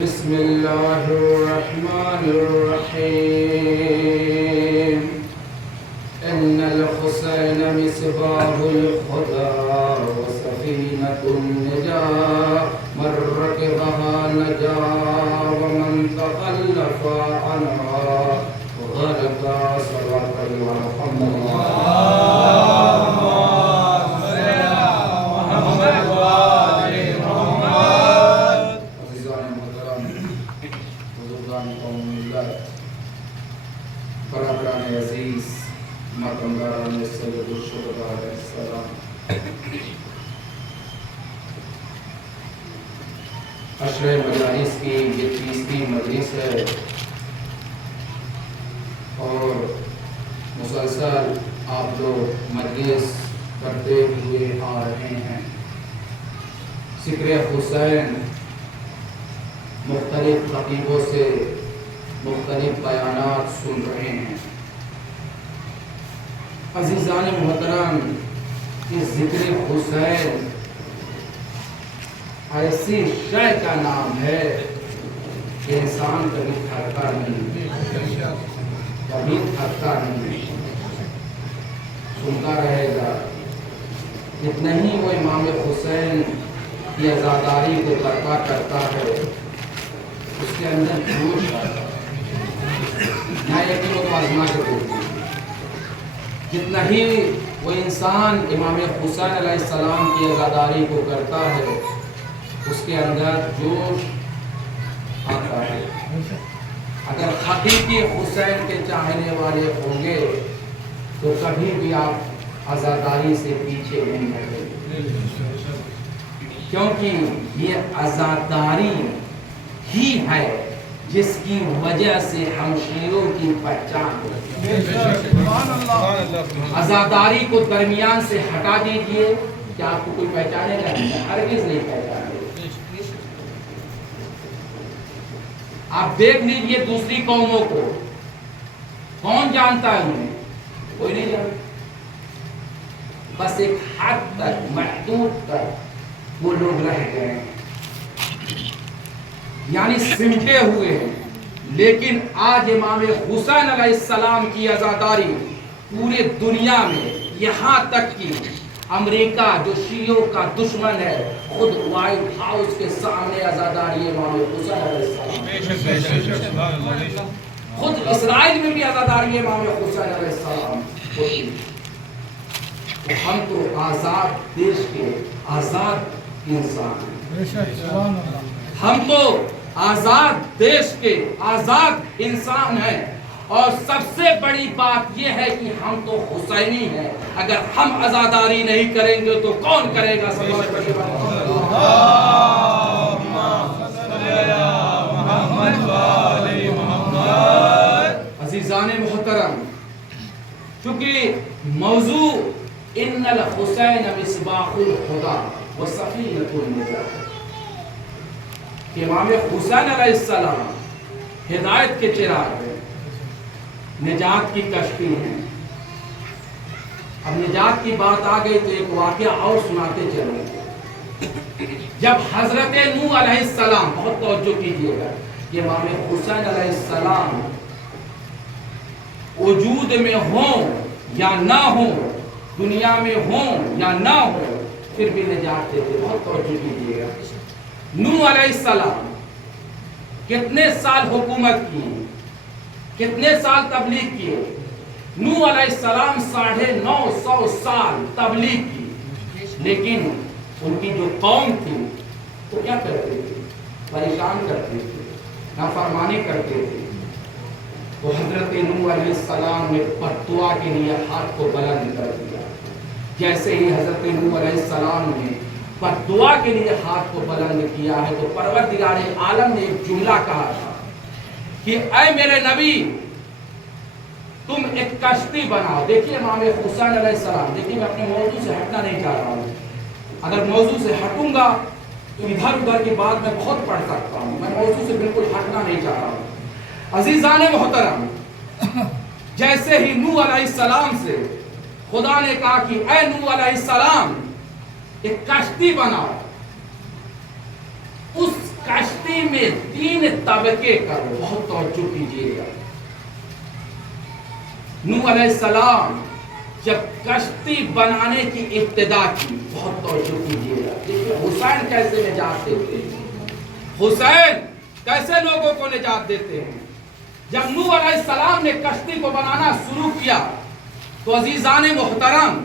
بسم الله الرحمن الرحيم إن الحسين مصباح الهدى وسفينة النجاة من ركبها نجا ومن تخلف عنها غرق. صلوات الله الحمد لله. برادران عزیز، مقامداران سید الشہداء علیہ السلام، عشر مجالس کی یہ 30ویں مجلس ہے اور مسلسل آپ لوگ مجلس کرتے ہوئے آ رہے ہیں. ذکر حسین مختلف خطیبوں سے مختلف بیانات سن رہے ہیں. عزیزان محترم، اس ذکر حسین ایسی شے کا نام ہے کہ انسان کبھی تھکتا نہیں، کبھی تھکتا نہیں، سنتا رہے گا. اتنا ہی وہ امام حسین کی عزاداری کو برپا کرتا ہے، اس کے اندر جوش آتا ہے. جتنا ہی وہ انسان امام حسین علیہ السلام کی عزاداری کو کرتا ہے، اس کے اندر جوش آتا ہے. اگر حقیقی حسین کے چاہنے والے ہوں گے تو کبھی بھی آپ عزاداری سے پیچھے نہیں ہٹیں گے، کیونکہ یہ عزاداری ہی ہے جس کی وجہ سے ہم شیعوں کی پہچان ہوتی ہے. عزاداری کو درمیان سے ہٹا دیجئے، کیا آپ کو کوئی پہچانے گا؟ ہرگز نہیں پہچانے گا. آپ دیکھ لیجئے دوسری قوموں کو، کون جانتا ہے انہیں؟ کوئی نہیں جانتا. بس ایک حد تک، محدود تک وہ لوگ رہ گئے ہیں، یعنی سمٹے ہوئے ہیں. لیکن آج امام حسین علیہ السلام کی عزاداری پورے دنیا میں، یہاں تک کہ امریکہ جو شیعوں کا دشمن ہے، خود وائٹ ہاؤس کے سامنے عزاداری امام حسین علیہ السلام، خود اسرائیل میں بھی عزاداری امام حسین علیہ السلام ہوتی. ہم تو آزاد دیش کے آزاد انسان ہیں، ہم تو آزاد دیش کے آزاد انسان ہیں. اور سب سے بڑی بات یہ ہے کہ ہم تو حسینی ہیں. اگر ہم عزاداری نہیں کریں گے تو کون کرے گا؟ عزیزان محترم، چونکہ موضوع ان الحسین مصباح الہدی وسفینۃ النجاۃ، کہ امام حسین علیہ السلام ہدایت کے چراغ ہیں، نجات کی کشتی ہیں. اب نجات کی بات آ گئی تو ایک واقعہ اور سناتے چلیں. جب حضرت نوح علیہ السلام، بہت توجہ کیجئے گا، کہ امام حسین علیہ السلام وجود میں ہوں یا نہ ہوں، دنیا میں ہوں یا نہ ہوں، پھر بھی نجات دیتے. بہت توجہ کیجئے گا. نوح علیہ السلام کتنے سال حکومت کی، کتنے سال تبلیغ کیے؟ نوح علیہ السلام 950 سال تبلیغ کی. لیکن ان کی جو قوم تھی وہ کیا کرتے تھے؟ پریشان کرتے تھے، نافرمانی کرتے تھے. تو حضرت نوح علیہ السلام نے بددعا کے لیے ہاتھ کو بلند کر دیا. جیسے ہی حضرت نوح علیہ السلام نے بددعا کے لیے ہاتھ کو بلند کیا ہے تو پروردگار عالم نے ایک جملہ کہا تھا کہ اے میرے نبی، تم ایک کشتی بناؤ. دیکھیے امام حسین علیہ السلام، دیکھیے میں اپنے موضوع سے ہٹنا نہیں چاہ رہا ہوں. اگر موضوع سے ہٹوں گا تو ادھر ادھر کی بات میں بہت پڑھ سکتا ہوں. میں موضوع سے بالکل ہٹنا نہیں چاہ رہا ہوں. عزیزان محترم، جیسے ہی نوح علیہ السلام سے خدا نے کہا کہ اے نوح علیہ السلام ایک کشتی بناؤ، اس کشتی میں 3 طبقے کرو. بہت توجہ کیجیے گا. نوح علیہ السلام جب کشتی بنانے کی ابتدا کی, بہت توجہ کیجیے گا. دیکھیے حسین کیسے نجات دیتے ہیں, حسین کیسے لوگوں کو نجات دیتے ہیں. جب نوح علیہ السلام نے کشتی کو بنانا شروع کیا تو عزیزان محترم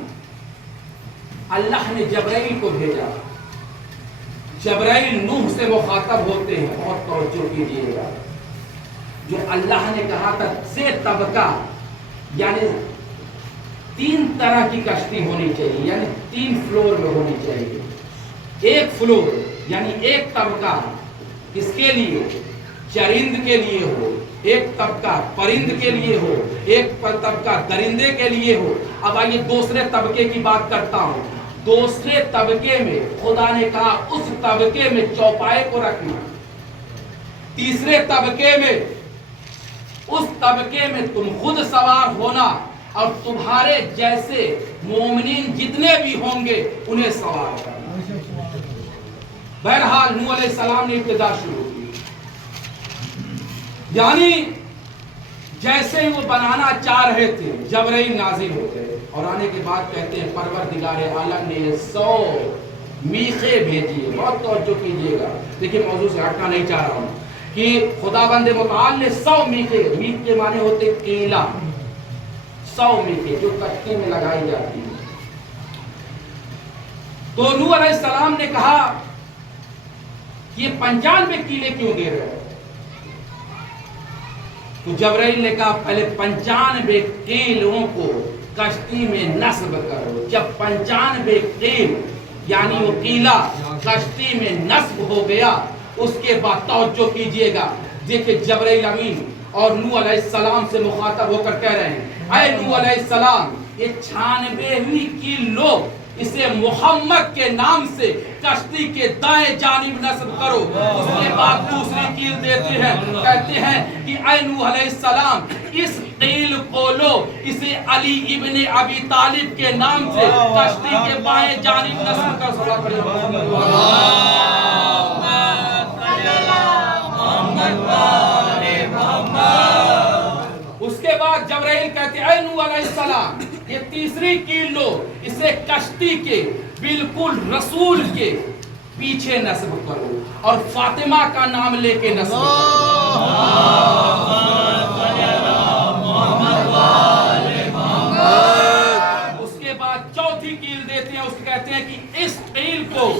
اللہ نے جبرائیل کو بھیجا. جبرائیل نوح سے مخاطب ہوتے ہیں. بہت توجہ کیجیے گا. جو اللہ نے کہا تھا سے طبقہ, یعنی 3 طرح کی کشتی ہونی چاہیے, یعنی 3 فلور میں ہونی چاہیے. ایک فلور یعنی ایک طبقہ کس کے لیے, چرند کے لیے ہو, ایک طبقہ پرند کے لیے ہو, ایک طبقہ درندے کے لیے ہو. اب آئیے دوسرے طبقے کی بات کرتا ہوں. دوسرے طبقے میں خدا نے کہا اس طبقے میں چوپائے کو رکھنا. تیسرے طبقے میں اس طبقے میں تم خود سوار ہونا اور تمہارے جیسے مومنین جتنے بھی ہوں گے انہیں سوار کرنا. بہرحال نوح علیہ السلام نے ابتدا شروع کی. یعنی جیسے ہی وہ بنانا چاہ رہے تھے جبرائیل نازل ہوتے اور آنے کے بعد کہتے ہیں پروردگار عالم نے 100 میخیں بھیجی. بہت توجہ کیجیے گا. دیکھیے موضوع سے ہٹنا نہیں چاہ رہا ہوں کہ خداوند متعال نے 100 میخیں, میخ کے معنی ہوتے کیلا, 100 میخیں جو کشتی میں لگائی جاتی ہیں. تو نوح علیہ السلام نے کہا یہ 95 کیلے کیوں دے رہے ہیں. تو جبرائیل نے کہا پہلے 95 کیلوں کو کشتی میں نصب کرو. جب 95 کیل یعنی وہ کیلا کشتی میں نصب ہو گیا اس کے بعد توجہ کیجئے گا. دیکھیں جبرائیل امین اور نوح علیہ السلام سے مخاطب ہو کر کہہ رہے ہیں اے نوح علیہ السلام یہ 96ویں کیل لو, اسے محمد کے نام سے کشتی کے دائیں جانب نصب کرو. اس کے بعد دوسری کیل دیتے ہیں, کہتے ہیں کہ اے نوح علیہ السلام اس قیل کو لو, اسے علی ابن ابی طالب کے نام سے کشتی کے بائیں جانب نصب کر. صلی اللہ علیہ وسلم. اس کے بعد جبرائیل کہتے ہیں اے نوح علیہ السلام یہ تیسری کیل لو, اسے کشتی کے بالکل رسول کے پیچھے نصب کرو اور فاطمہ کا نام لے کے نصب کرو. اس کے بعد چوتھی کیل دیتے ہیں, اس کو کہتے ہیں کہ اس قیل کو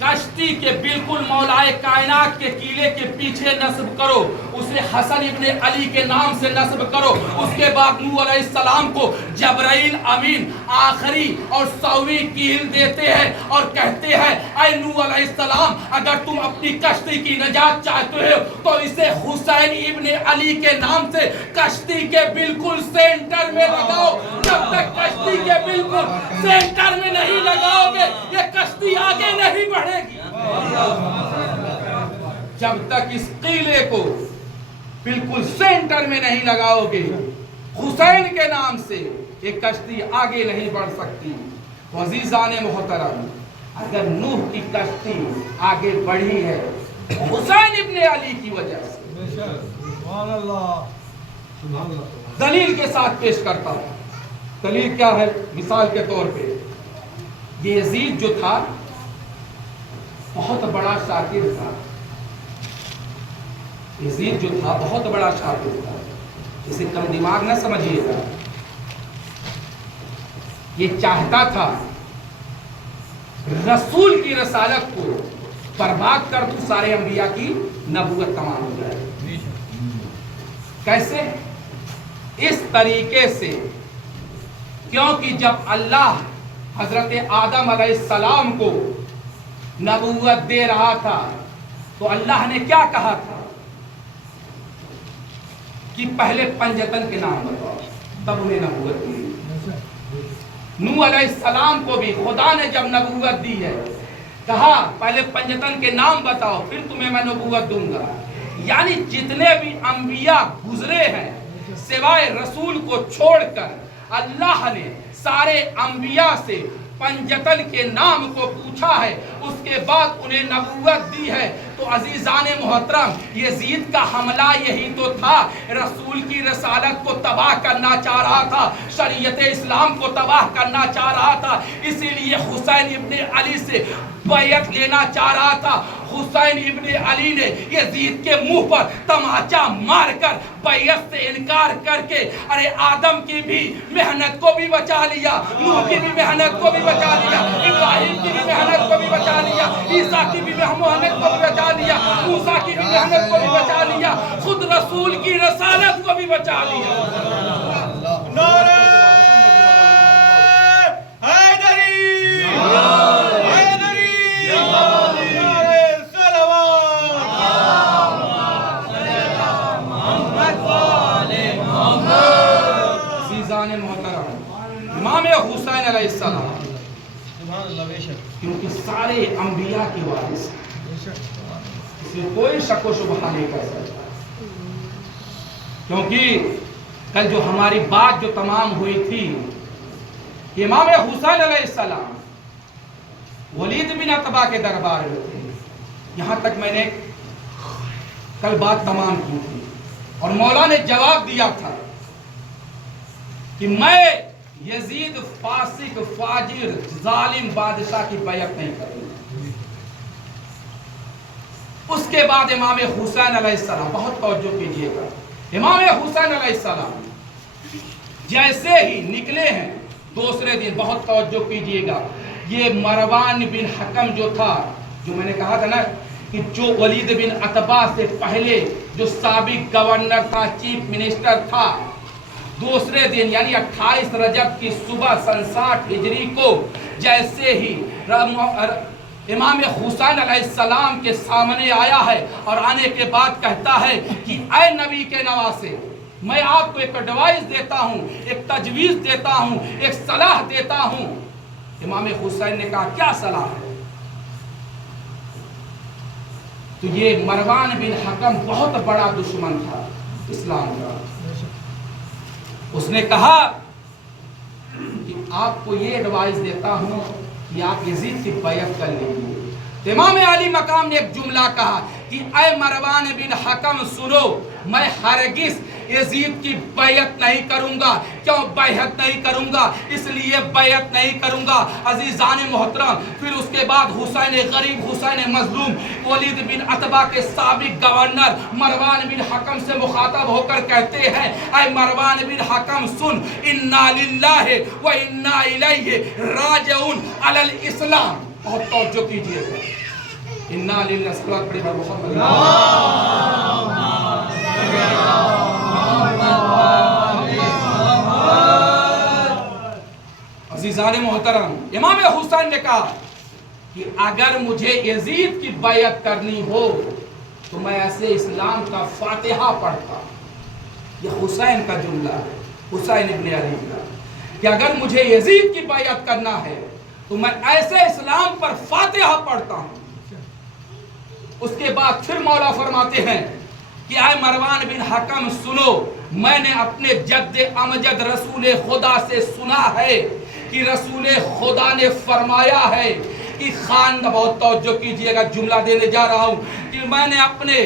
کشتی کے بالکل مولائے کائنات کے کیلے کے پیچھے نصب کرو, اسے حسن ابن علی کے نام سے نصب کرو. اس کے بعد نوح علیہ السلام کو جبرائیل امین آخری اور 100ویں کیل دیتے ہیں اور کہتے ہیں اے نوح علیہ السلام اگر تم اپنی کشتی کی نجات چاہتے ہو تو اسے حسین ابن علی کے نام سے کشتی کے بالکل سینٹر میں لگاؤ. جب تک کشتی کے بالکل سینٹر میں نہیں لگاؤ گے یہ کشتی آگے نہیں بڑھے گی. جب تک اس قیلے کو بالکل سینٹر میں نہیں لگاؤ گے حسین کے نام سے یہ کشتی آگے نہیں بڑھ سکتی. تو عزیزان محترم اگر نوح کی کشتی آگے بڑھی ہے حسین ابن علی کی وجہ سے. دلیل کے ساتھ پیش کرتا ہوں. دلیل کیا ہے؟ مثال کے طور پہ یہ یزید جو تھا بہت بڑا شاکر تھا. یزید جو تھا بہت بڑا شاکر تھا, اسے کم دماغ نہ سمجھیے گا. یہ چاہتا تھا رسول کی رسالت کو برباد کر دوں, سارے انبیاء کی نبوت تمام ہو جائے. کیسے؟ اس طریقے سے کیونکہ جب اللہ حضرت آدم علیہ السلام کو نبوت دے رہا تھا تو اللہ نے کیا کہا تھا کہ پہلے پنجتن کے نام بتاؤ, تب انہیں نبوت دی. نوح علیہ السلام کو بھی خدا نے جب نبوت دی ہے کہا پہلے پنجتن کے نام بتاؤ پھر تمہیں میں نبوت دوں گا. یعنی جتنے بھی انبیاء گزرے ہیں سوائے رسول کو چھوڑ کر اللہ نے سارے انبیاء سے پنجتن کے نام کو پوچھا ہے, اس کے بعد انہیں نبوت دی ہے. تو عزیزان محترم یزید کا حملہ یہی تو تھا، رسول کی رسالت کو تباہ کرنا چاہ رہا تھا، شریعت اسلام کو تباہ کرنا چاہ رہا تھا، اسی لیے حسین ابن علی سے بیعت لینا چاہ رہا تھا۔ حسین ابن علی نے یزید کے منہ پر تماچا مار کر بیعت سے انکار کر کے ارے آدم کی بھی محنت کو بھی بچا لیا، نوح کی بھی محنت کو بھی بچا لیا، ابراہیم کی بھی محنت کو بھی بچا لیا، عیسیٰ کی بھی محنت کو بھی بچا لیا، موسیٰ کی بھی محنت کو بھی بچا لیا، خود رسول کی رسالت کو بھی بچا لیا۔ نعرہ حیدری، حیدری، نعرہ صلوات۔ عزیزان محترم، امام حسین علیہ السلام کیونکہ سارے انبیاء کی وارث ہیں، اس میں کوئی شک و شبہ نہیں کر سکتا، کیونکہ کل جو ہماری بات جو تمام ہوئی تھی، امام حسین علیہ السلام ولید بن عتبہ کے دربار میں تھے، یہاں تک میں نے کل بات تمام کی تھی، اور مولا نے جواب دیا تھا کہ میں یزید فاسق فاجر ظالم بادشاہ کی بیعت نہیں کروں گا۔ اس کے بعد امام حسین علیہ السلام، بہت توجہ کیجئے گا، امام حسین علیہ السلام جیسے ہی نکلے ہیں دوسرے دن، بہت توجہ کیجئے گا، یہ مروان بن حکم جو تھا، جو میں نے کہا تھا نا کہ جو ولید بن عتبہ سے پہلے جو سابق گورنر تھا، چیف منسٹر تھا، دوسرے دن یعنی 28 رجب کی صبح 67 ہجری کو جیسے ہی امام حسین علیہ السلام کے سامنے آیا ہے، اور آنے کے بعد کہتا ہے کہ اے نبی کے نواسے، میں آپ کو ایک ایڈوائز دیتا ہوں، ایک تجویز دیتا ہوں، ایک صلاح دیتا ہوں۔ امام حسین نے کہا کیا صلاح ہے؟ تو یہ مروان بن حکم بہت بڑا دشمن تھا اسلام کا، اس نے کہا کہ آپ کو یہ ایڈوائز دیتا ہوں کہ آپ یزید کی بیعت کر لیجیے۔ تو امام علی مقام نے ایک جملہ کہا کہ اے مروان بن حکم سنو، میں ہرگز یزید کی بیعت نہیں کروں گا۔ کیوں بیعت نہیں کروں گا؟ اس لیے بیعت نہیں کروں گا عزیزان محترم۔ پھر اس کے بعد حسین غریب، حسین مظلوم، ولید بن عتبہ کے سابق گورنر مروان بن حکم سے مخاطب ہو کر کہتے ہیں اے مروان بن حکم سن، انا للہ و انا الیہ راجعون علی الاسلام۔ بہت توجہ کیجئے گا، انا للہ، صلوات پڑھی محمد عزیزان محترم۔ امام حسین نے کہا کہ اگر مجھے یزید کی بیعت کرنی ہو تو میں ایسے اسلام کا فاتحہ پڑھتا۔ یہ حسین کا جملہ ہے، حسین ابن علی کا، کہ اگر مجھے یزید کی بیعت کرنا ہے تو میں ایسے اسلام پر فاتحہ پڑھتا ہوں۔ اس کے بعد پھر مولا فرماتے ہیں کہ اے مروان بن حکم سنو، میں نے اپنے جد امجد رسول خدا سے سنا ہے کہ رسول خدا نے فرمایا ہے کہ بہت توجہ کیجئے گا، جملہ دینے جا رہا ہوں کہ میں نے اپنے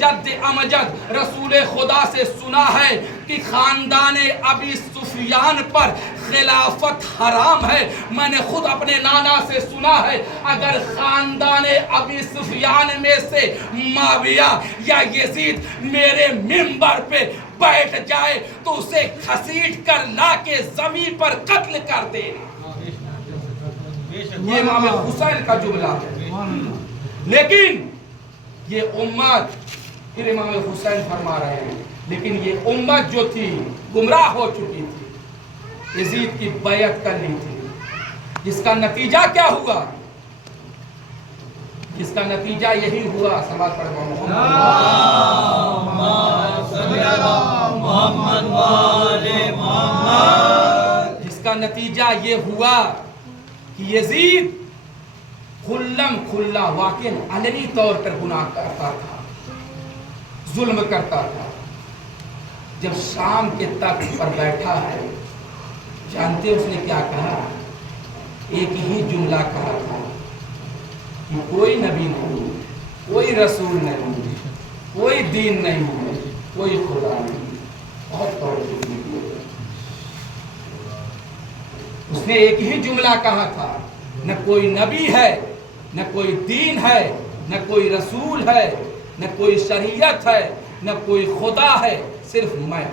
جد امجد رسول خدا سے سنا ہے کہ خاندان ابی سفیان پر خلافت حرام ہے۔ میں نے خود اپنے نانا سے سنا ہے اگر خاندان ابی سفیان میں سے معاویہ یا یزید میرے منبر پہ بیٹھ جائے تو اسے گھسیٹ کر لا کے زمین پر قتل کر دے۔ یہ امام حسین کا جملہ ہے۔ لیکن یہ امت، پھر امام حسین فرما رہے ہیں، لیکن یہ امت جو تھی گمراہ ہو چکی تھی، یزید کی بیعت کر لی تھی، جس کا نتیجہ کیا ہوا؟ جس کا نتیجہ یہی ہوا، صلوات پڑھو محمد، جس کا نتیجہ یہ ہوا کہ یزید کھلم کھلا واقعی علنی طور پر گناہ کرتا تھا، ظلم کرتا تھا۔ جب شام کے تخت پر بیٹھا ہے، جانتے اس نے کیا کہا؟ ایک ہی جملہ کہا تھا کہ کوئی نبی نہیں، کوئی کوئی رسول نہیں، کوئی دین نہیں، کوئی خدا نہیں. بہت توجہ دیجیے. اس نے ایک ہی جملہ کہا تھا، نہ کوئی نبی ہے، نہ کوئی دین ہے، نہ کوئی رسول ہے، نہ کوئی شریعت ہے، نہ کوئی خدا ہے، صرف میں.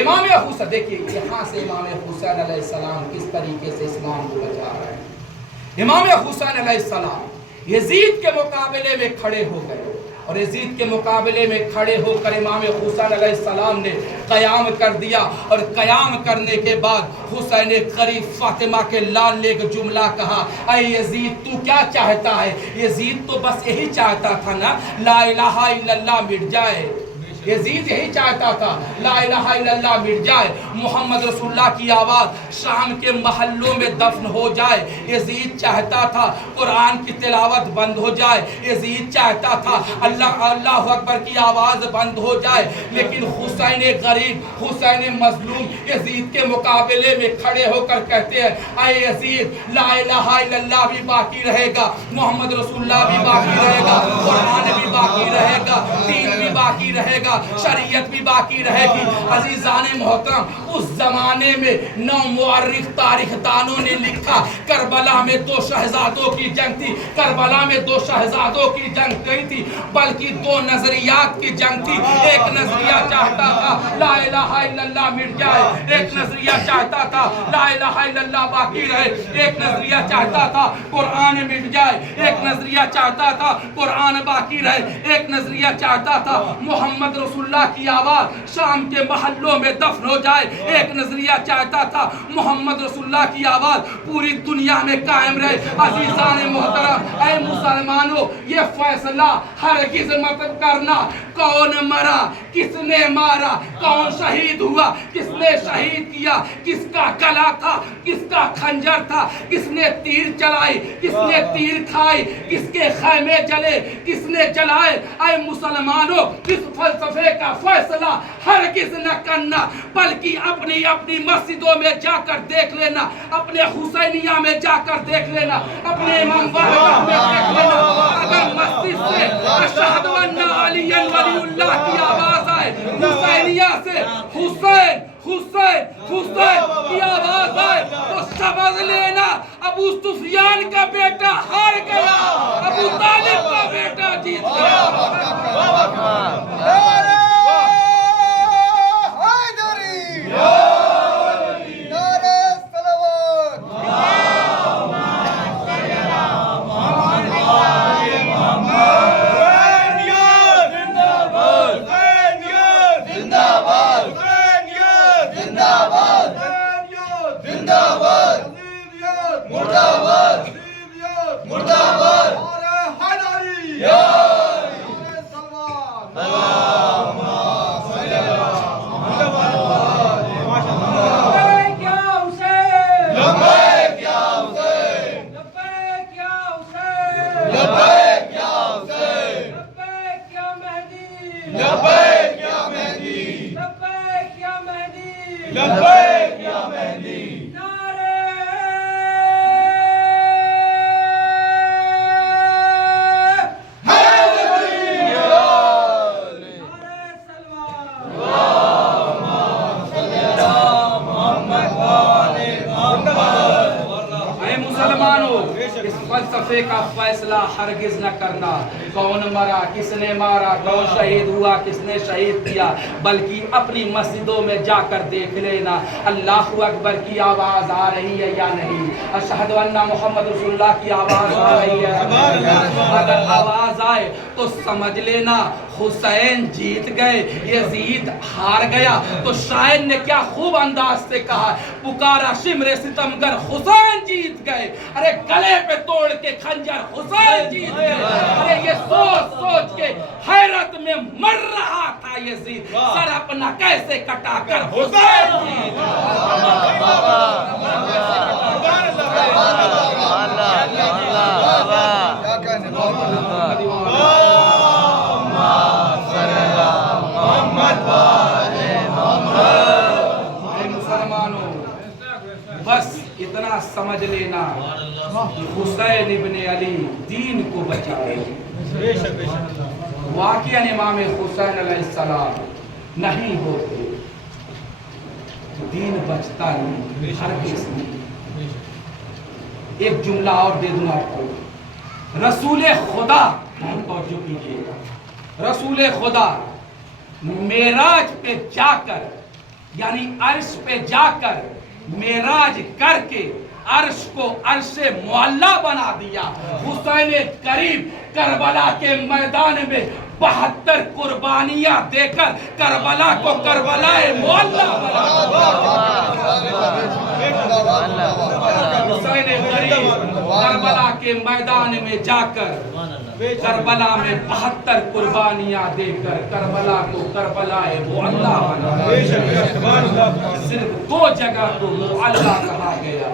امام حسین دیکھیے یہاں سے امام حسین علیہ السلام کس طریقے سے اسلام کو بچا رہے ہیں. امام حسین علیہ السلام یزید کے مقابلے میں کھڑے ہو گئے، اور یزید کے مقابلے میں کھڑے ہو کر امام حسین علیہ السلام نے قیام کر دیا. اور قیام کرنے کے بعد حسین قریب فاطمہ کے لال نے ایک جملہ کہا، اے یزید تو کیا چاہتا ہے؟ یزید تو بس یہی چاہتا تھا نا لا الہ الا اللہ مٹ جائے. یزید یہی چاہتا تھا لا الہ الا اللہ مٹ جائے، محمد رسول اللہ کی آواز شام کے محلوں میں دفن ہو جائے. یزید چاہتا تھا قرآن کی تلاوت بند ہو جائے. یزید چاہتا تھا اللہ اکبر کی آواز بند ہو جائے. لیکن حسین غریب، حسین مظلوم یزید کے مقابلے میں کھڑے ہو کر کہتے ہیں، اے یزید لا الہ الا اللہ بھی باقی رہے گا، محمد رسول اللہ بھی باقی رہے گا، قرآن بھی باقی رہے گا، دین بھی باقی رہے گا، شریعت بھی باقی رہے گی. عزیزان محترم، اس زمانے میں 9 مورخ تاریخ دانوں نے لکھا کربلا میں 2 شہزادوں کی جنگ تھی. کربلا میں 2 شہزادوں کی جنگ نہیں تھی بلکہ 2 نظریات کی جنگ تھی. ایک نظریہ چاہتا تھا لا الہ الا اللہ مٹ جائے، ایک نظریہ چاہتا تھا لا الہ الا اللہ باقی رہے، ایک نظریہ چاہتا تھا قرآن مٹ جائے، ایک نظریہ چاہتا تھا قرآن باقی رہے، ایک نظریہ چاہتا تھا محمد رسول اللہ کی آواز شام کے محلوں میں دفن ہو جائے، ایک نظریہ چاہتا تھا محمد رسول اللہ کی آواز پوری دنیا میں قائم رہے. عزیزان محترم، اے مسلمانوں، یہ فیصلہ ہرگز مت کرنا کون مرا، کس نے مارا، کون شہید ہوا، کس نے شہید کیا، کس کا گلا تھا، کس کا خنجر تھا، کس نے تیر چلائی، کس نے تیر کھائی، کس کے خیمے جلے، کس نے جلائے. اے مسلمانوں، اس فلسفے کا فیصلہ ہرگز نہ کرنا بلکہ اپنی اپنی مسجدوں میں جا کر دیکھ لینا، اپنے حسینیہ میں جا کر دیکھ لینا، اپنے امام بارگاہ میں دیکھ لینا. اگر مسجد سے اشہد ان علی ولی اللہ کی آواز آئے، حسینیہ سے حسین حسین حسین کی آواز آئے تو سمجھ لینا ابو سفیان کا بیٹا ہار گیا، ابو طالب کا بیٹا جیت گیا. فلسفے کا فیصلہ ہرگز نہ کرنا کون مرا، کس نے مارا، کون شہید ہوا، کس نے شہید کیا، بلکہ اپنی مسجدوں میں جا کر دیکھ لینا اللہ اکبر کی آواز آ رہی ہے یا نہیں، اشہد ان محمد رسول اللہ کی آواز آ رہی ہے. اگر آواز آئے تو سمجھ لینا حسین جیت گئے، یزید ہار گیا. تو شاعر نے کیا خوب انداز سے کہا، پکارا شمر ستمگر حسین جیت گئے. ارے گلے پہ توڑ کے خنجر حسین جیت گئے. ارے یہ سوچ سوچ کے حیرت میں مر رہا تھا یزید، سر اپنا کیسے کٹا کر حسین جیت بس اتنا سمجھ لینا کہ حسین ابن علی دین کو بچائے. بے شک بے شک واقعاً امام حسین علیہ السلام نہیں ہوتے دین بچتا نہیں، ہر کس نہیں۔ ایک جملہ اور دے دوں آپ کو، رسول خدا، توجہ کیجیے گا، رسول خدا معراج پہ جا کر، یعنی عرش پہ جا کر معراج کر کے عرش کو عرش معلیٰ بنا دیا۔ حسین کریم کربلا کے میدان میں 72 قربانیاں دے کر کربلا کو کربلا معلیٰ بنا دیا۔ حسین کریم کربلا کے میدان میں جا کر کربلا میں 72 قربانیاں دے کر کربلا کو کربلا معلیٰ بنا دیا۔ صرف 2 جگہ کو معلیٰ کہا گیا،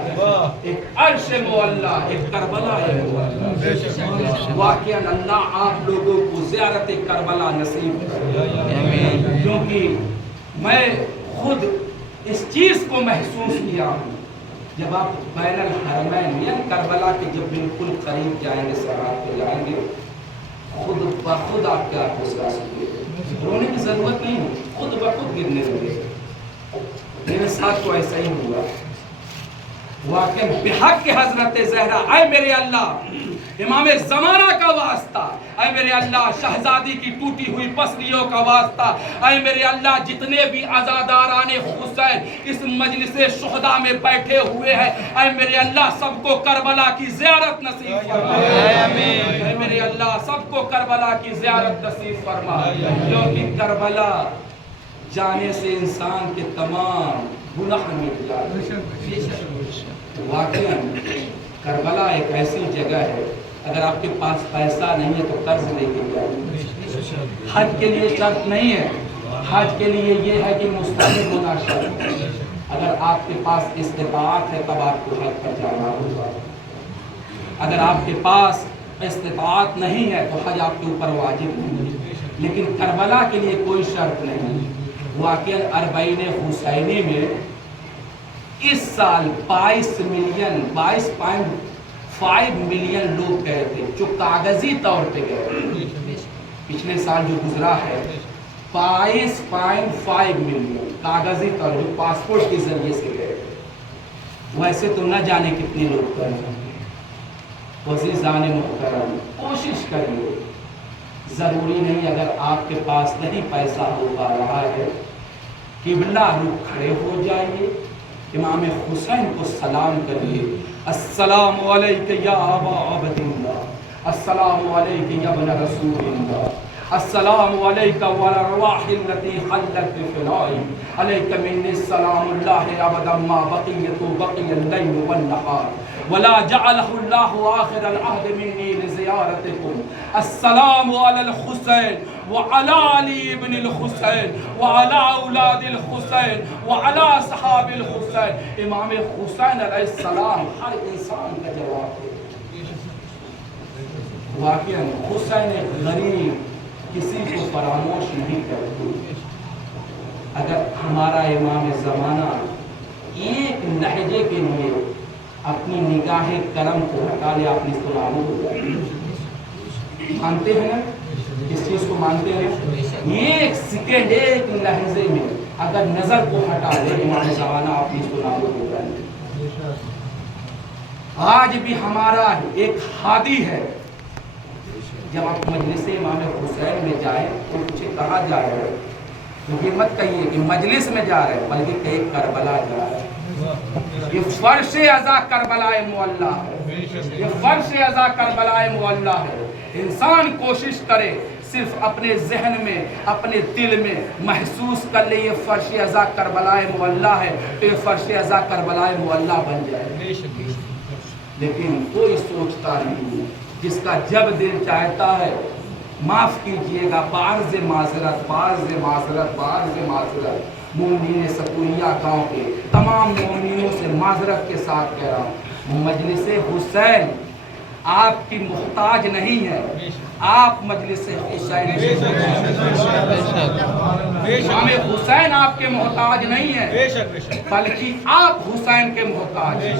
ایک عرش معلیٰ، ایک کربلا معلیٰ۔ واقعاً اللہ آپ لوگوں کو زیارت کربلا نصیب کرے، کیونکہ میں خود اس چیز کو محسوس کیا ہوں جب آپ بین الحرمین یعنی کربلا کے جب بالکل قریب جائیں گے، سرحد پہ جائیں گے، خود بخود آپ کے احساس ہوگی، رونے کی ضرورت نہیں ہے، خود بخود گرنے لگے۔ میرے ساتھ تو ایسا ہی ہوا، واقعی بحق کے حضرت زہرا، اے میرے اللہ امام زمانہ کا واسطہ، اے میرے اللہ شہزادی کی ٹوٹی ہوئی پسلیوں کا واسطہ، اے میرے اللہ جتنے بھی عزاداران حسین اس مجلس شہداء میں بیٹھے ہوئے ہیں، اے میرے اللہ سب کو کربلا کی زیارت نصیب فرما، اے میرے اللہ سب کو کربلا کی زیارت نصیب فرما، کیونکہ کربلا جانے سے انسان کے تمام گناہ مٹ جاتے ہیں۔ واقعاً کربلا ایک ایسی جگہ ہے، اگر آپ کے پاس پیسہ نہیں ہے تو قرض لے کے جائیں۔ حج کے لیے شرط نہیں ہے، حج کے لیے یہ ہے کہ مستحق ہونا شرط ہے۔ اگر آپ کے پاس استطاعت ہے تب آپ کو حج پر جانا ہوگا، اگر آپ کے پاس استطاعت نہیں ہے تو حج آپ کے اوپر واجب نہیں ہے۔ لیکن کربلا کے لیے کوئی شرط نہیں۔ واقعاً اربعین حسینی میں اس سال 22.5 ملین لوگ گئے تھے جو کاغذی طور پہ گئے تھے۔ پچھلے سال جو گزرا ہے 22.5 ملین کاغذی طور جو پاسپورٹ کے ذریعے سے گئے تھے۔ ویسے تو نہ جانے کتنے لوگ گئے ہیں۔ عزیزان محترم کوشش کریے، ضروری نہیں اگر آپ کے پاس نہیں پیسہ ہو پا رہا ہے قبلہ رخ کھڑے ہو جائیے، امام حسین کو سلام کریے، السلام علیک یا ابا عبد اللہ، السلام علیک یا ابن رسول اللہ، السلام علیک والارواح التي حلت بفنائی، علیک منی السلام اللہ ابدا ما بقیت بقی اللیل والنہار ولا جعلہ اللہ آخر العہد منی لزیارتکم، السلام علی الحسین وعلى علی ابن الحسین وعلى اولاد الحسین وعلى صحاب الحسین۔ امام حسین علیہ السلام ہر انسان کا جواب ہے۔ واقعاً حسین غریب کسی کو فراموش نہیں کرتے۔ اگر ہمارا امام زمانہ ایک لہجے کے لیے اپنی نگاہ کرم کو ہٹا لے، آپ نے سنا ہوگا، مانتے ہیں نا اس چیز کو، مانتے ہیں ایک سیکنڈ ایک لہجے میں اگر نظر کو ہٹا لے امام زمانہ آپ نے سنا ہوگا۔ آج بھی ہمارا ایک ہادی ہے، جب آپ مجلس امام حسین میں جائیں تو مجھے کہا جا رہا ہے، یہ مت کہیے کہ مجلس میں جا رہے ہیں، بلکہ کہیں کربلا جا رہا ہے۔ یہ فرش ازا کربلا معلیٰ ہے، یہ فرش ازا کربلا معلیٰ ہے۔ انسان کوشش کرے صرف اپنے ذہن میں اپنے دل میں محسوس کر لے یہ فرش ازا کربلا معلیٰ ہے تو یہ فرش ازا کربلا معلیٰ بن جائے۔ لیکن کوئی سوچتا نہیں، جس کا جب دل چاہتا ہے معاف کیجئے گا، بعرض معذرت بعرض معذرت بعرض معذرت، مومنین سکوریہ گاؤں کے تمام مومنینوں سے معذرت کے ساتھ کہہ رہا ہوں، مجلس حسین آپ کی محتاج نہیں ہے، آپ مجلس حسین امام حسین آپ کے محتاج نہیں ہے، بلکہ آپ حسین کے محتاج ہیں۔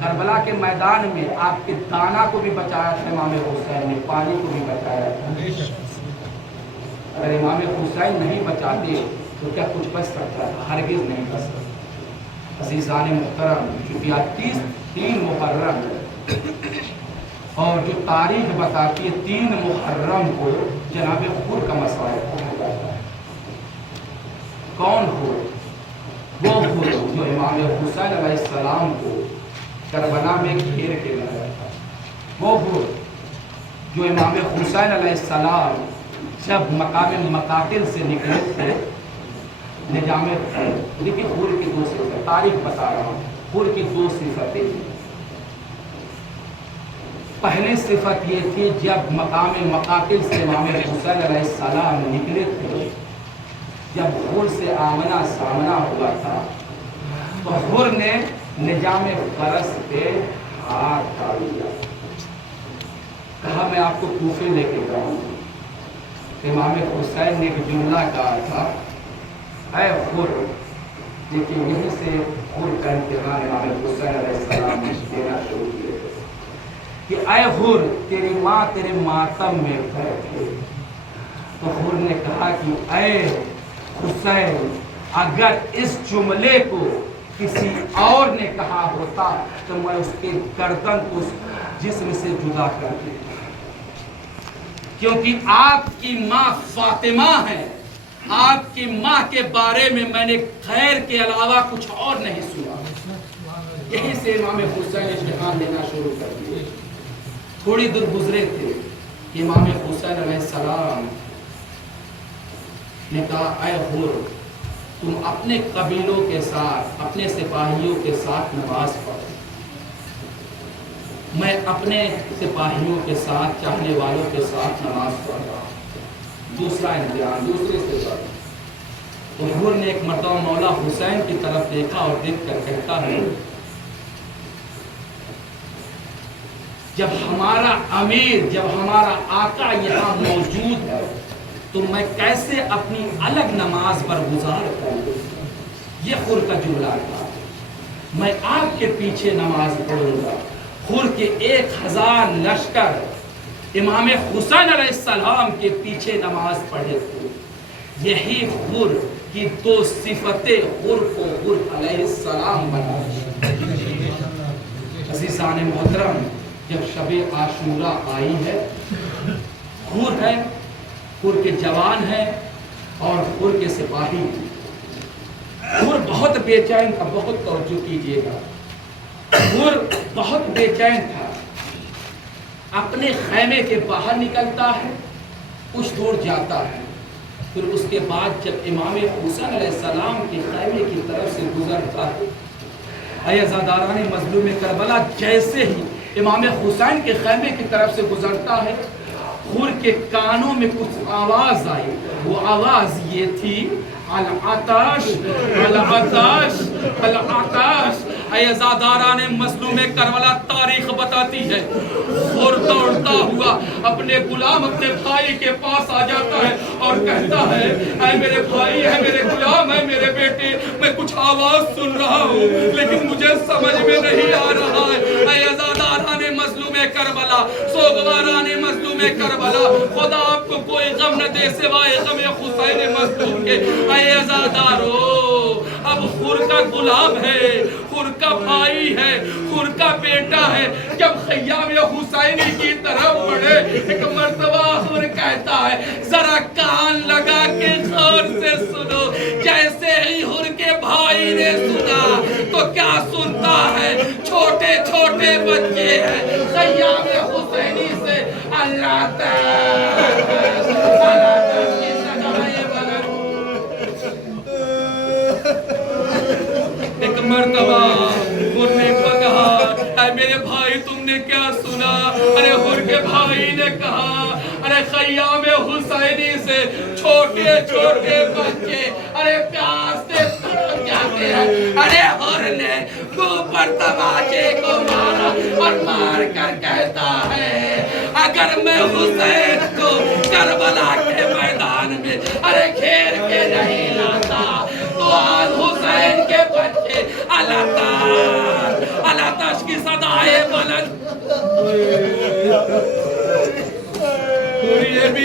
کربلا کے میدان میں آپ کے دانا کو بھی بچایا تھا امام حسین نے، پانی کو بھی بچایا تھا۔ اگر امام حسین نہیں بچاتے تو کیا کچھ بچ سکتا تھا؟ ہرگز نہیں بچ سکتا۔ عزیزان محترم، چونکہ آج 3 محرم اور جو تاریخ بتاتی ہے 3 محرم کو جناب خور کا مسئلہ کہا جاتا ہے۔ کون ہو؟ وہ خور جو امام حسین علیہ السلام کو کربلا میں گھیر کے لایا تھا۔ وہ خور جو امام حسین علیہ السلام جب مقام مقاتل سے نکلے تھے، نظام دیکھیے خور کی 2 صفتیں، تاریخ بتا رہا ہوں، خور کی 2 صفتیں۔ پہلی صفت یہ تھی جب مقام مقاتل سے امام حسین علیہ السلام نکلے تھے، جب خور سے آمنا سامنا ہوا تھا تو خور نے نظام فرس پہ ہاتھ ڈال دیا، کہا میں آپ کو کوفے لے کے جاؤں۔ امام حسین نے ایک جملہ کہا تھا، اے خور، دیکھیں یہیں سے خور کا امتحان امام حسین علیہ السلام نے دینا شروع کیا کہ اے خور، تیری ماں تیرے ماتم میں بیٹھے۔ تو خور نے کہا کہ اے حسین، اگر اس جملے کو کسی اور نے کہا ہوتا تو میں اس کے گردن کو اس جسم سے جدا کر دیتا، کیونکہ آپ کی ماں فاطمہ ہے، آپ کی ماں کے بارے میں میں نے خیر کے علاوہ کچھ اور نہیں سنا۔ یہیں سے امام حسین امتحان لینا شروع کر دیے۔ تھوڑی دور گزرے تھے کہ امام حسین علیہ السلام نے کہا اے خور، تم اپنے قبیلوں کے ساتھ، اپنے سپاہیوں کے ساتھ نماز پڑھو، میں اپنے سپاہیوں کے ساتھ، چاہنے والوں کے ساتھ نماز پڑھ رہا ہوں۔ دوسرا امتحان، دوسرے سے پڑھ۔ تو خور نے ایک مرتبہ مولا حسین کی طرف دیکھا اور دیکھ کر کہتا ہے، جب ہمارا امیر، جب ہمارا آقا یہاں موجود ہے تو میں کیسے اپنی الگ نماز برگزار کروں؟ یہ خور کا جملہ تھا، میں آپ کے پیچھے نماز پڑھوں گا۔ خور کے 1000 لشکر امام حسین علیہ السلام کے پیچھے نماز پڑھے تھے۔ یہی خور کی 2 صفتیں خور کو خور علیہ السلام بنا۔ عزیزان محترم، جب شب عاشورہ آئی ہے، خور ہے، خور کے جوان ہیں اور خور کے سپاہی ہیں۔ خور بہت بے چین تھا، بہت توجہ کیجئے گا، خور بہت بے چین تھا۔ اپنے خیمے کے باہر نکلتا ہے، کچھ دور جاتا ہے، پھر اس کے بعد جب امام حسین علیہ السلام کے خیمے کی طرف سے گزرتا ہے، اے عزاداران مظلوم کربلا، جیسے ہی امام حسین کے خیمے کی طرف سے گزرتا ہے، خور کے کانوں میں کچھ آواز آئی۔ وہ آواز یہ تھی، العطش العطش العطش۔ اے عزاداران مظلوم کربلا، تاریخ بتاتی ہے خور دوڑتا ہوا اپنے غلام، اپنے بھائی کے پاس آ جاتا ہے اور کہتا ہے، اے میرے بھائی، اے میرے غلام، اے میرے بیٹے، میں کچھ آواز سن رہا ہوں لیکن مجھے سمجھ میں نہیں آ رہا ہے۔ اے عزاداران مظلوم کربلا، سوگواران مظلوم کربلا، خدا آپ کو کوئی غم نہ دے سوائے غم حسین مظلوم کے۔ اے عزادارو، اب خور کا غلام ہے، خور کا بھائی ہے، خور کا بیٹا ہے، جب خیام حسینی کی طرف بڑھے، ایک مرتبہ خور کہتا ہے، ذرا کان لگا کے غور سے سنو۔ جیسے ہی خور کے بھائی نے سنا تو کیا سنتا ہے؟ چھوٹے چھوٹے بچے ہیں، خیام حسینی سے اللہ تعالی کی سجائے بلند۔ ایک مرتبہ خور نے کہا، اے میرے بھائی، تم نے کیا سنا؟ ارے خور کے بھائی نے کہا، ارے خیام حسینی سے چھوٹے چھوٹے بچے ارے پیاس سے تڑپ جاتے ہیں۔ ارے خور نے منہ پر تماچے کو مارا اور مار کر کہتا ہے، اگر میں حسین کو کربلا کے میدان میں ارے گھیر کے نہیں لاتا تو آج حسین کے بچے العطش کی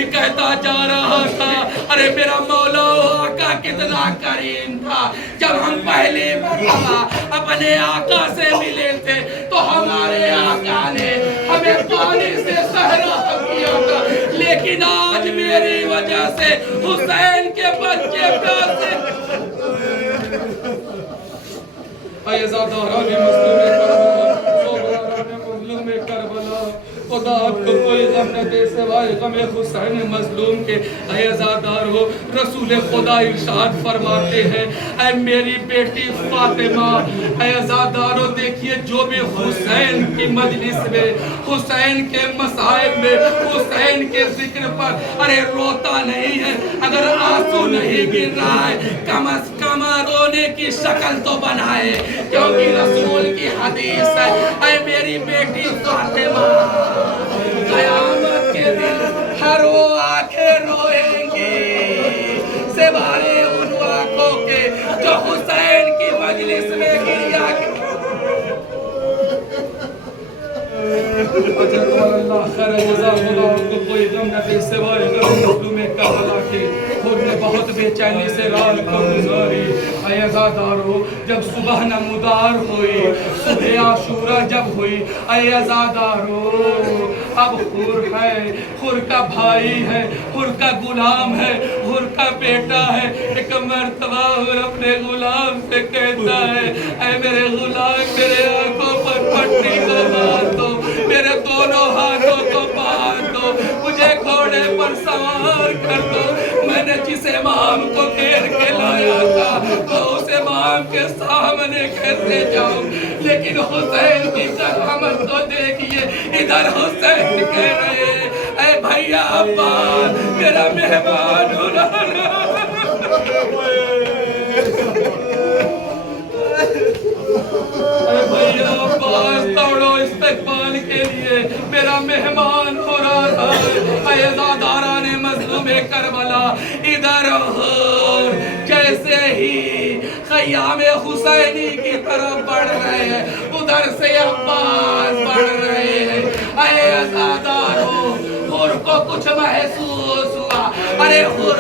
وہی کہتا جا رہا تھا ارے میرا مولا آقا کتنا کریم تھا. جب ہم پہلی مرتبہ اپنے آقا سے ملے تھے تو ہمارے آقا نے ہمیں پانی سے سہرا کیا تھا, لیکن آج میری وجہ سے حسین کے بچے پیاسے. ایزاداران مظلوم کربلا, خدا آپ کو کوئی غم نہ دے سوائے غم حسین مظلوم کے. اے عزادارو, رسول خدا ارشاد فرماتے ہیں اے میری بیٹی فاطمہ, اے عزادارو دیکھیے جو بھی حسین کی مجلس میں, حسین کے مصائب میں, حسین کے ذکر پر ارے روتا نہیں ہے, اگر آنسو نہیں گر رہا ہے کم از کم رونے کی شکل تو بنائے, کیونکہ رسول کی حدیث ہے اے میری بیٹی فاطمہ قیامت کے دن ہر وہ آنکھیں روئیں گی سوائے ان آنکھوں کے جو حسین کی مجلس میں گریا اللہ خیر جزا. خدا آپ کو کوئی غم نہ دے سوائے غم مظلوم کربلا کے. خود نے بہت بے چینی سے رات کو گزاری. اے عزادارو جب صبح نمودار ہوئی, صبح عاشورہ جب ہوئی, اے عزادارو اب حر ہے, حر کا بھائی ہے, حر کا غلام ہے, حر کا بیٹا ہے. ایک مرتبہ حر اپنے غلام سے کہتا ہے اے میرے غلام میرے آنکھوں پر پٹی کو باندھ دو, میرے دونوں ہاتھوں کو باندھ دو, مجھے گھوڑے پر سوار کر دو. میں نے جس امام کو گھیر کے لایا تھا تو اس امام کے سامنے کیسے جاؤں, لیکن حسین کی کرامت تو دیکھیے. ادھر حسین کہہ رہے اے بھیا عباس میرا مہمان ہو رہا. اے بھیا عباس دوڑو استقبال کے لیے, میرا مہمان ہو رہا ہے. اے عزاداران مظلوم کربلا ادھر ہو, جیسے ہی خیام حسینی کی طرف بڑھ رہے ہیں ادھر سے عباس بڑھ رہے ہیں. اے عزادارو حر کو کچھ محسوس ہوا, ارے حر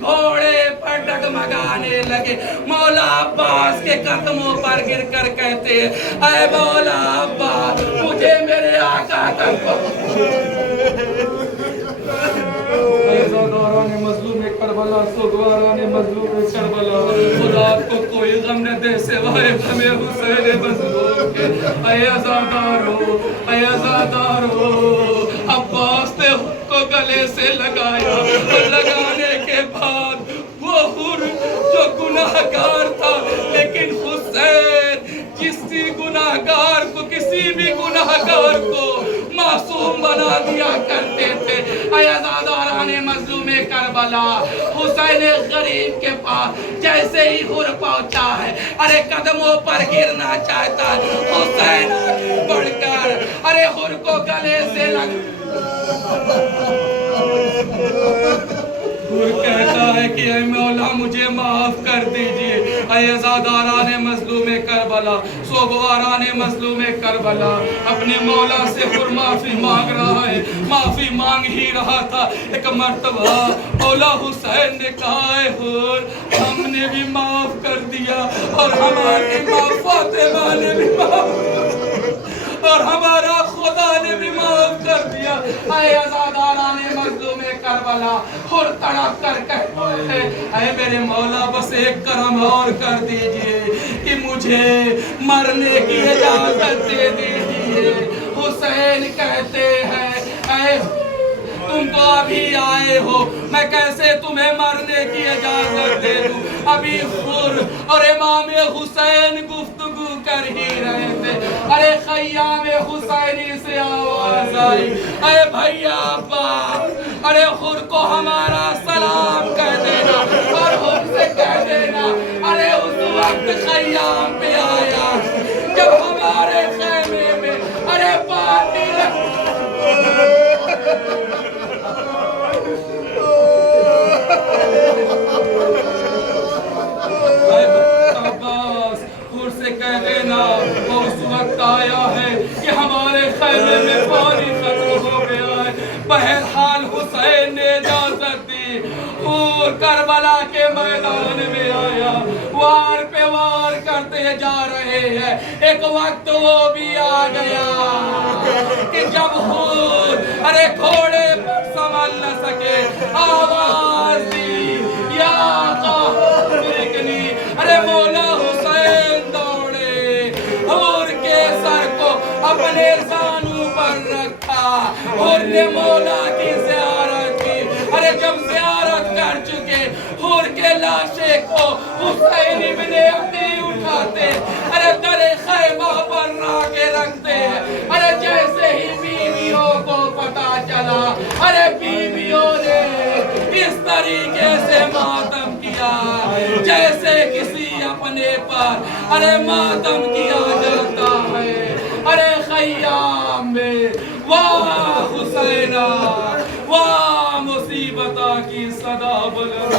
گھوڑے پر ڈگمگانے لگے. مولا عباس کے قدموں پر گر کر کہتے اے مولا عباس مجھے میرے آقا تک عزاداران مظلوم کربلا, سوگواران مظلوم کربلا, خدا آپ کو کوئی غم نہ دے سوائے غم حسین مظلوم کے. اے عزادارو, اے عزادارو عباس نے خود کو گلے سے لگایا, لگانے کے بعد وہ حر جو گناہگار تھا, لیکن حسین کسی گناہگار کو, کسی بھی گناہگار کو معصوم بنا دیا کرتے تھے. اے عزاداران مظلوم کربلا, حسین غریب کے پاس جیسے ہی حر پہنچا ہے ارے قدموں پر گرنا چاہتا ہے, حسین آگے بڑھ کر ارے حر کو گلے سے حر کہتا ہے کہ اے مولا مجھے معاف کر دیجئے. اے عزاداران مظلوم کربلا, سوگواران مظلوم کربلا, اپنے مولا سے حر معافی مانگ رہا ہے. معافی مانگ ہی رہا تھا, ایک مرتبہ مولا حسین نے کہا اے حر ہم نے بھی معاف کر دیا اور ہماری ماں فاطمہ نے بھی معاف اور ہمارا خدا نے بھی معاف کر دیا. اے عزاداران مظلوم کربلا حر تڑپ کر کہتے ہیں اے میرے مولا بس ایک کرم اور کر دیجئے کہ مجھے مرنے کی اجازت دے دیجئے. حسین کہتے ہیں اے تم تو ابھی آئے ہو, میں کیسے تمہیں مرنے کی اجازت دے دوں. ابھی حر اور امام حسین گفتگو کر ہی رہے تھے, ارے خیام حسینی سے آواز آئی اے بھیا عباس ارے حر کو ہمارا سلام کہہ دینا اور حر سے کہہ دینا ارے اس وقت خیام پہ آیا جب ہمارے خیمے میں ارے پانی عباس حر سے کہہ دینا وہ اس وقت آیا ہے کہ ہمارے خیمے میں پانی ختم ہو گیا ہے. بہرحال حسین نے اجازت دی اور کربلا کے میدان میں آیا وار پہ وار کرتے جا رہے ہیں ایک وقت وہ بھی آ گیا کہ جب خود ارے گھوڑے پر سنبھل نہ سکے آواز دی یا آقا دیکھنی ارے مولا حسین دوڑے اور کے سر کو اپنے زانوں پر رکھا اور نے مولا کی زیارت کی ارے جب زیارت کر چکے اور کے لاشے کو حسین ابن علی اٹھاتے ارے در خیمہ پر لا کے رکھتے ارے جیسے ہی بیویوں کو پتا چلا ارے بیویوں نے اس طریقے سے ماتم کیا جیسے کسی اپنے پر ارے ماتم کیا جاتا ہے ارے خیام میں واہ حسینہ واہ مصیبتہ کی صدا بلند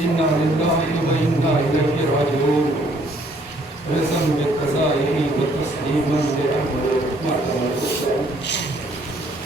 اِنَّا لِلَّهِ وَإِنَّا إِلَيْهِ رَاجِعُونَ رزم بقضائه وتسليما لأمره